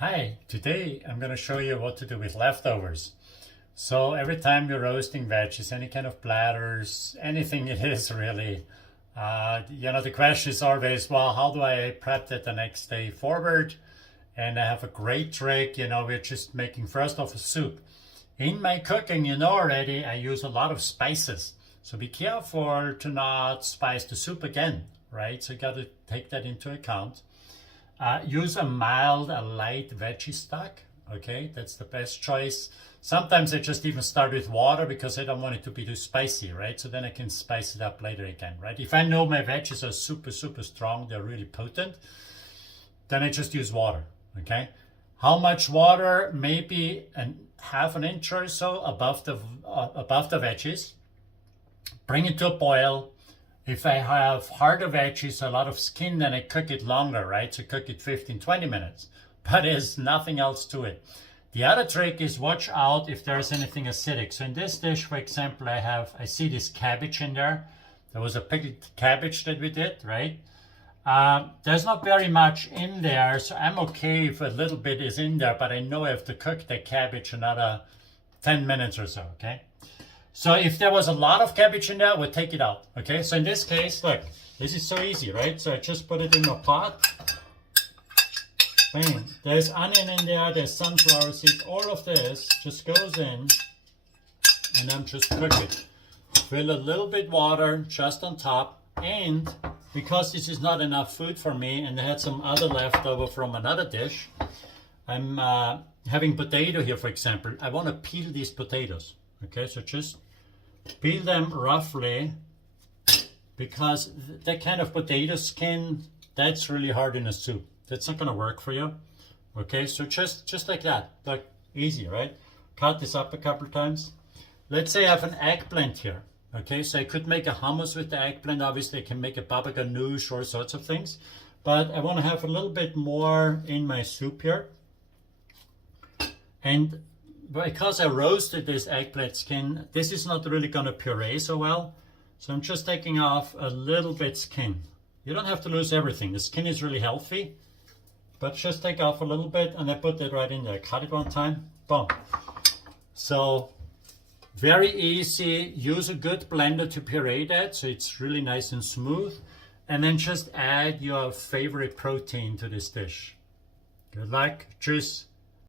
Hi, today I'm going to show you what to do with leftovers. So every time you're roasting veggies, any kind of platters, anything it is really, the question is always, well, how do I prep that the next day forward? And I have a great trick, we're just making first off a soup. In my cooking, already, I use a lot of spices. So be careful to not spice the soup again, right? So you got to take that into account. Use a light veggie stock. Okay, that's the best choice. Sometimes I just even start with water because I don't want it to be too spicy, right? So then I can spice it up later again, right? If I know my veggies are super strong, they're really potent, then I just use water, okay? How much water? Maybe half an inch or so above the veggies. Bring it to a boil. If I have harder veggies, a lot of skin, then I cook it longer, right? So cook it 15-20 minutes. But there's nothing else to it. The other trick is watch out if there's anything acidic. So in this dish, for example, I see this cabbage in there. There was a pickled cabbage that we did, right? There's not very much in there, so I'm okay if a little bit is in there, but I know I have to cook the cabbage another 10 minutes or so, okay? So if there was a lot of cabbage in there, we'll take it out, okay? So in this case, look, this is so easy, right? So I just put it in a pot. Bam. There's onion in there, there's sunflower seeds, all of this just goes in, and then just cook it. Fill a little bit water just on top, and because this is not enough food for me, and I had some other leftover from another dish, I'm having potato here, for example. I want to peel these potatoes. Okay, so just peel them roughly, because that kind of potato skin, that's really hard in a soup. That's not gonna work for you. Okay, so just like that, like easy, right? Cut this up a couple of times. Let's say I have an eggplant here. Okay, so I could make a hummus with the eggplant. Obviously, I can make a baba ganoush, all sorts of things. But I want to have a little bit more in my soup here. And because I roasted this eggplant skin, this is not really going to puree so well. So I'm just taking off a little bit skin. You don't have to lose everything. The skin is really healthy, but just take off a little bit, and I put it right in there. Cut it one time, boom. So very easy. Use a good blender to puree that so it's really nice and smooth. And then just add your favorite protein to this dish. Good luck. Cheers.